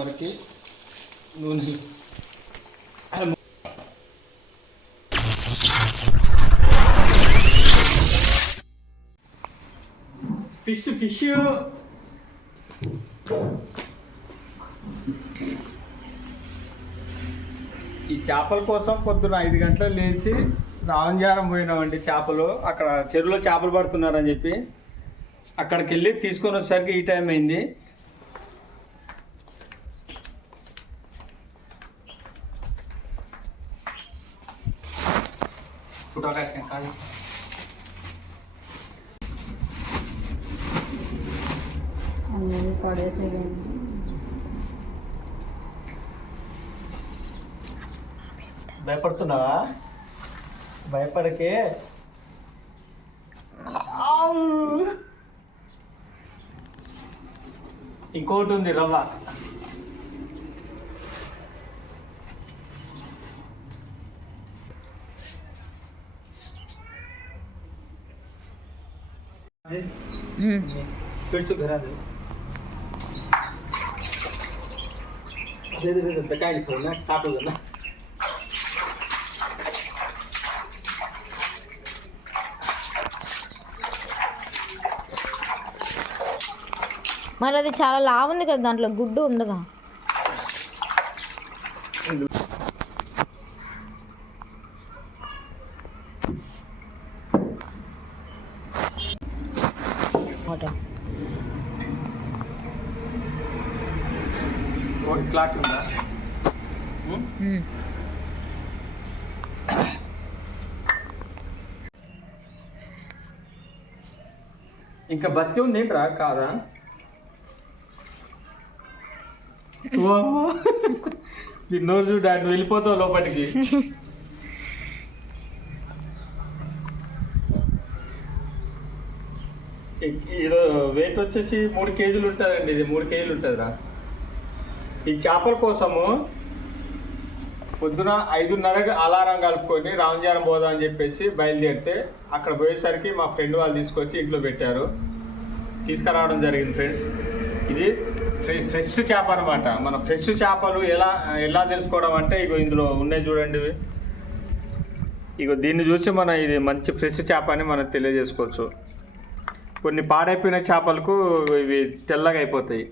వరకు నూనె. Fish fish. ఈ చేపల కోసం పొద్దున ఐదు గంటలు లేచి రావంజారం పోయినామండి చేపలు. అక్కడ చెరువులో చేపలు పడుతున్నారని చెప్పి. అక్కడికి వెళ్ళి తీసుకొని వచ్చేసరికి ఈ టైం అయింది. భయపడుతున్నావా? భయపడకే? ఇంకోటి ఉంది రవ్వ फिर से घर आ जाओ दे दे दे दे काय लिखो ना మరి అది చాలా లావు ఉంది కదా దాంట్లో గుడ్డు ఉండదా? Hmm? Hmm. ఇంకా బతికి ఉంది ఏంట్రా? కాదా? నోరు చూడ నువ్వు వెళ్ళిపోతావు లోపలికి. ఏదో వెయిట్ వచ్చేసి మూడు కేజీలు ఉంటుందండి ఇది మూడు కేజీలు ఉంటుందిరా. ఈ చేపల కోసము పొద్దున ఐదున్నరకు అలారం కలుపుకొని రామజారం పోదాం అని చెప్పేసి బయలుదేరితే అక్కడ పోయేసరికి మా ఫ్రెండ్ వాళ్ళు తీసుకొచ్చి ఇంట్లో పెట్టారు. తీసుకురావడం జరిగింది ఫ్రెండ్స్. ఇది ఫ్రెష్ చేప అనమాట మన ఫ్రెష్ చేపలు ఎలా ఎలా తెలుసుకోవడం అంటే ఇగో ఇందులో ఉన్నాయి చూడండి ఇవి. ఇగో దీన్ని చూసి మనం ఇది మంచి ఫ్రెష్ చేప అని మనం తెలియజేసుకోవచ్చు. కొన్ని పాడైపోయిన చేపలకు ఇవి తెల్లగా అయిపోతాయి.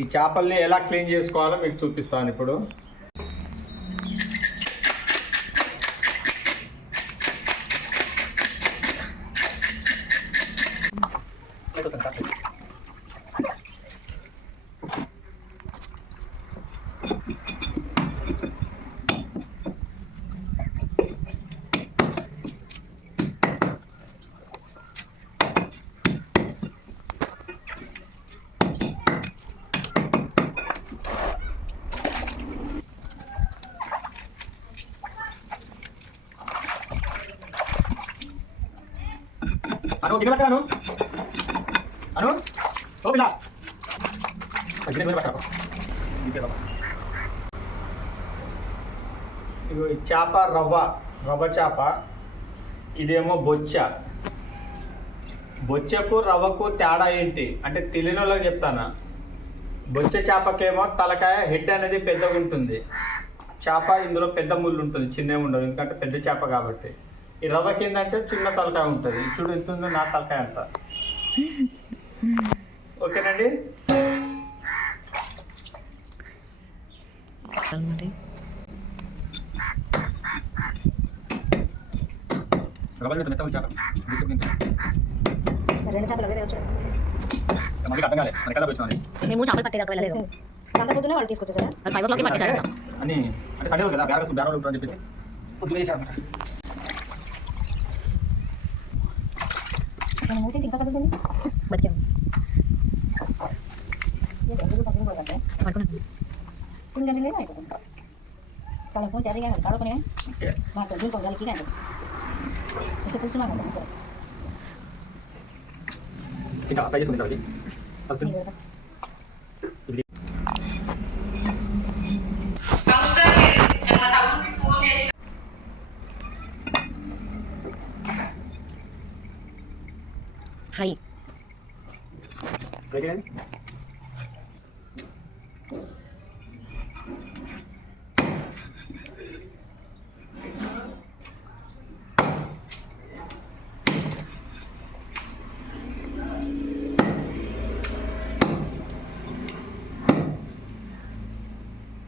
ఈ చేపల్ని ఎలా క్లీన్ చేసుకోవాలో మీకు చూపిస్తాను ఇప్పుడు. అను గిన్నె పట్టను అను. ఓ పిల్ల. గిన్నె పట్టరా ఇగో ఈ చేప రవ్వ రవ్వ చేప ఇదేమో బొచ్చ. బొచ్చకు రవ్వకు తేడా ఏంటి? అంటే తెలియని వాళ్ళకి చెప్తానా. బొచ్చ చేపకేమో తలకాయ హెడ్ అనేది పెద్దగా ఉంటుంది చేప ఇందులో పెద్ద ముళ్ళు ఉంటుంది చిన్నవి ఉండదు ఎందుకంటే పెద్ద చేప కాబట్టి. ఈ రవ్వకి ఏంటంటే చిన్న తలకాయ ఉంటుంది. చూడు ఎంత ఉందో నా తలకాయ అంత ఓకేనండి? మరి రవ్వ మెత్త చేప. రెండు చేపలు వేరే వచ్చారు మనకి అర్థం కాలేదు మనకి ఎలా వచ్చింది మేము చేపలు పట్టేదాకా వెళ్ళలేదు. సంత పొద్దునే వాళ్ళు తీసుకొచ్చేసారా? మరి ఫైవ్ ఓ క్లాక్కి పట్టేశారు అని అంటే సండే కదా బేర బేర రోజు అని చెప్పేసి. పొద్దున చేశారన్నమాట. മൂട്ടി iya. Kita apa aja sebentar lagi? Fry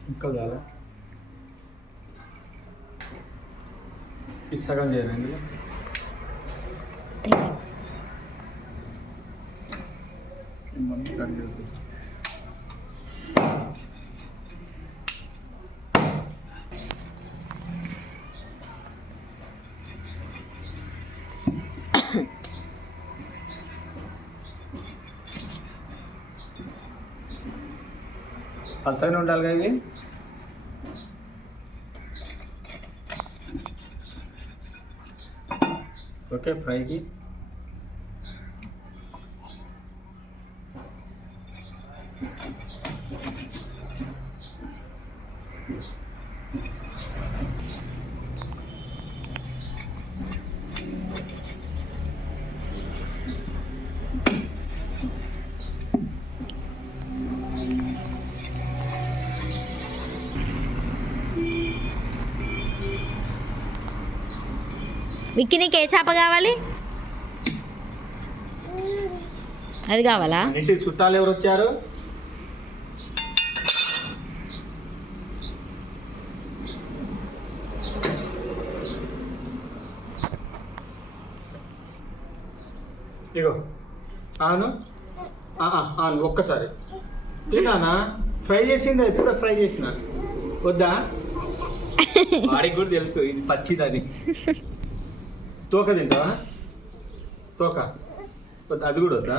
ఇంకా చాలా ఇది సగం చేయండి పచ్చగానే ఉండాలి కదా ఇవి ఓకే ఫ్రైకి విక్కి నీకు ఏ చేప కావాలి? అది కావాలా? ఇంటికి చుట్టాలు ఎవరు వచ్చారు? ఇగో ఆను? ఆను ఒక్కసారి. తిన్నానా ఫ్రై చేసిందా? ఇప్పుడే ఫ్రై చేసిన? వద్దా? వాడికి కూడా తెలుసు ఇది పచ్చిదని తోక తింటావా తోక వద్దా అది కూడా వద్దా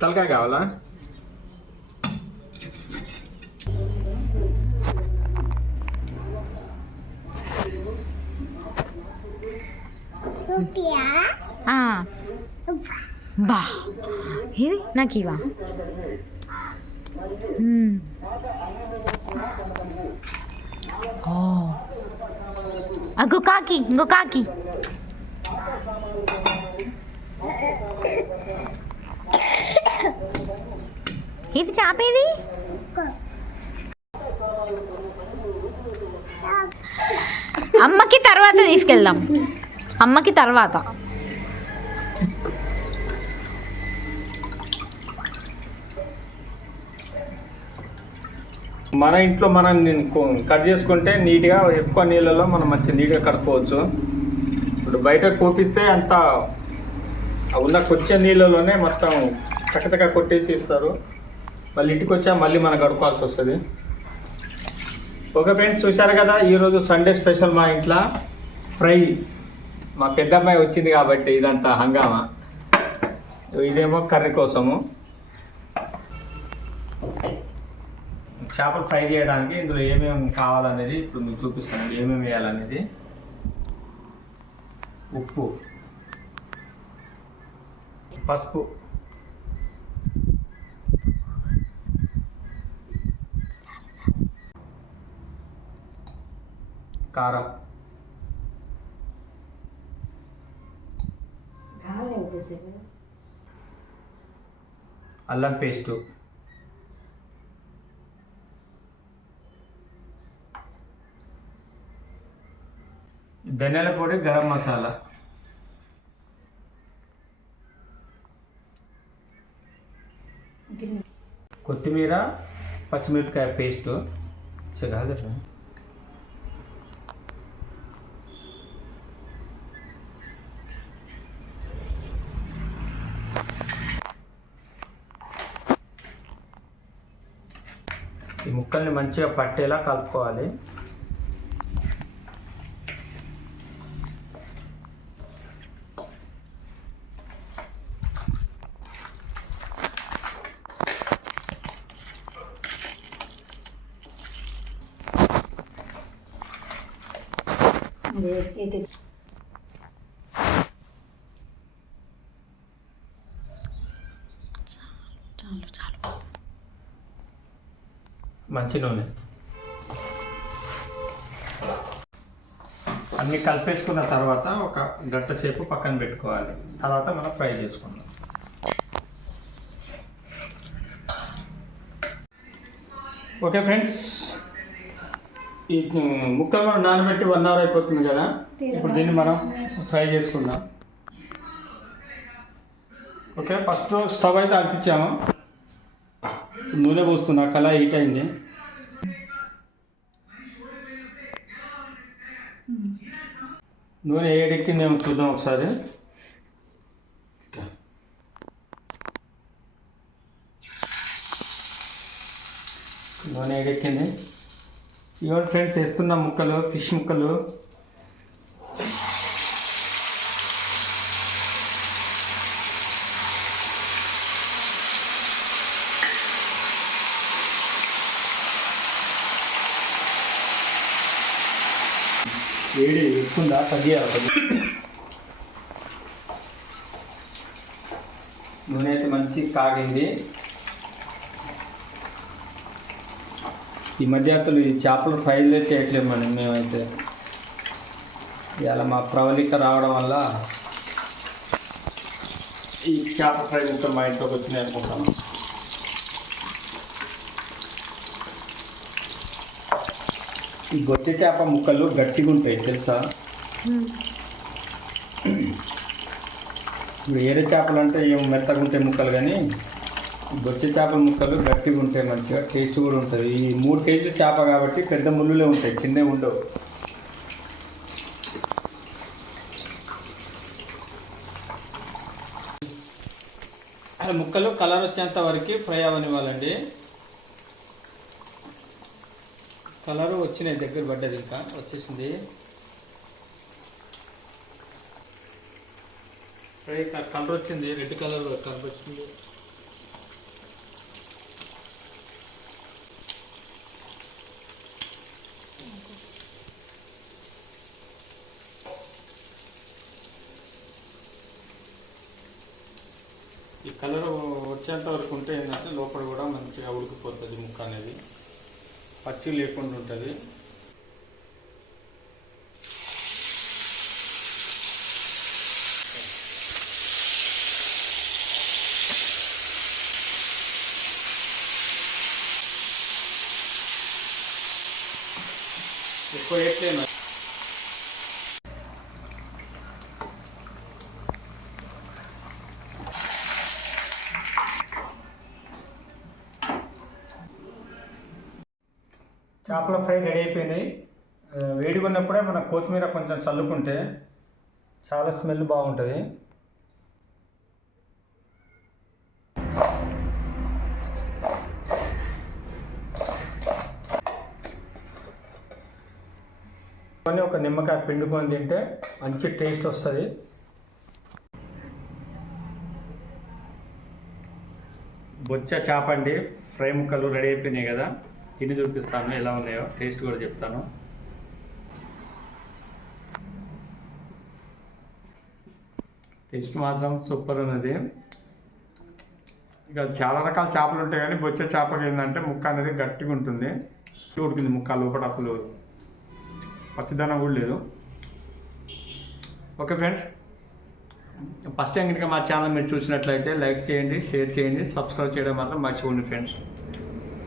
తలకాయ కావాలా ఆ. బా ఇది నాకు ఇవా మ్మ్. ఓ అగ్గో కాకి ఇంకో కాకి ఇది చాపేది అమ్మకి తర్వాత తీసుకెళ్దాం. అమ్మకి తర్వాత మన ఇంట్లో మనం కట్ చేసుకుంటే నీట్గా ఎక్కువ నీళ్ళలో మనం మంచి నీట్గా కడుక్కోవచ్చు. ఇప్పుడు బయట కోపిస్తే అంత ఉన్న కొచ్చే నీళ్ళలోనే మొత్తం చక్కచక్క కొట్టేసి ఇస్తారు. మళ్ళీ ఇంటికి వచ్చా మళ్ళీ మనం కడుక్కోవాల్సి వస్తుంది. ఓకే ఫ్రెండ్స్ చూశారు కదా ఈరోజు సండే స్పెషల్ మా ఇంట్లో ఫ్రై. మా పెద్దమ్మాయి వచ్చింది కాబట్టి ఇదంతా హంగామా. ఇదేమో కర్రీ కోసము. చేపలు ఫ్రై చేయడానికి ఇందులో ఏమేమి కావాలనేది ఇప్పుడు మీకు చూపిస్తాను ఏమేమి వేయాలనేది? ఉప్పు. పసుపు. కారం. అల్లం పేస్టు. ధనియాల పొడి గరం మసాలా. కొత్తిమీర పచ్చిమిరపకాయ పేస్ట్. కాదు ఈ ముక్కల్ని మంచిగా పట్టేలా కలుపుకోవాలి. చాలు చాలు మంచి నూనె అన్ని కలిపేసుకున్న తర్వాత ఒక గంట సేపు పక్కన పెట్టుకోవాలి. తర్వాత మనం ఫ్రై చేసుకుందాం. ఓకే ఫ్రెండ్స్ ఈ ముక్కలు మనం నానబెట్టి వన్ అవర్ అయిపోతుంది కదా? ఇప్పుడు దీన్ని మనం ఫ్రై చేసుకుందాం. ఓకే ఫస్ట్ స్టవ్ అయితే అంటించాము నూనె పోస్తున్నా కళ హీట్ అయింది. నూనె ఏడెక్కిందేమో చూద్దాం ఒకసారి. నూనె ఏడెక్కింది. ఇవాళ ఫ్రెండ్స్ వేస్తున్న ముక్కలు ఫిష్ ముక్కలు. వేడి ఎక్కుందా తగ్గియాలి నూనె అయితే మంచి కాగింది. ఈ మధ్య అసలు ఈ చేపలు ఫ్రైలే చేయట్లేము మనం మేమైతే. ఇవాళ మా ప్రవళిక రావడం వల్ల ఈ చేప ఫ్రై ముక్కలు మా ఇంట్లోకి వచ్చినాయి అనుకుంటాను ఈ గొట్టె చేప ముక్కలు గట్టిగా ఉంటాయి తెలుసా? వేరే చేపలు అంటే ఏం మెత్తగా ఉంటాయి ముక్కలు కానీ బొచ్చే చేపల ముక్కలు గట్టిగా ఉంటాయి మంచిగా. టేస్ట్ కూడా ఉంటుంది. ఈ మూడు కేజీల చేప కాబట్టి పెద్ద ముళ్ళులే ఉంటాయి చిన్నవి ఉండవు. ఆ ముక్కలు కలర్ వచ్చేంత వరకు ఫ్రై అవ్వనివ్వాలండి కలర్ వచ్చినాయి దగ్గర పడ్డది ఇంకా వచ్చేసింది. ఫ్రై కలర్ వచ్చింది రెడ్ కలర్ కలర్ ఈ కలర్ వచ్చేంత వరకు ఉంటే ఏంటంటే లోపల కూడా మంచిగా ఉడికిపోతుంది ముక్క అనేది. పచ్చి లేకుండా ఉంటుంది ఎక్కువ వేయట్లేదు చేపల ఫ్రై రెడీ అయిపోయినాయి. వేడిగా ఉన్నప్పుడే మన కొత్తిమీర కొంచెం చల్లుకుంటే చాలా స్మెల్ బాగుంటుంది. కొన్ని ఒక నిమ్మకాయ పిండుకొని తింటే మంచి టేస్ట్ వస్తుంది. బొచ్చ చేప అండి. ఫ్రై ముక్కలు రెడీ అయిపోయినాయి కదా. తిని చూపిస్తాను ఎలా ఉన్నాయో టేస్ట్ కూడా చెప్తాను. టేస్ట్ మాత్రం సూపర్ ఉన్నది. ఇక చాలా రకాల చేపలు ఉంటాయి కానీ బొచ్చ చేపకి ఏంటంటే ముక్క అనేది గట్టిగా ఉంటుంది. ఉడికింది ముక్క లోపల అసలు పచ్చిదనం కూడా లేదు. ఓకే ఫ్రెండ్స్ ఫస్ట్ టైం కనుక మా ఛానల్ మీరు చూసినట్లయితే లైక్ చేయండి షేర్ చేయండి సబ్స్క్రైబ్ చేయడం మాత్రం మర్చిపోండి ఫ్రెండ్స్.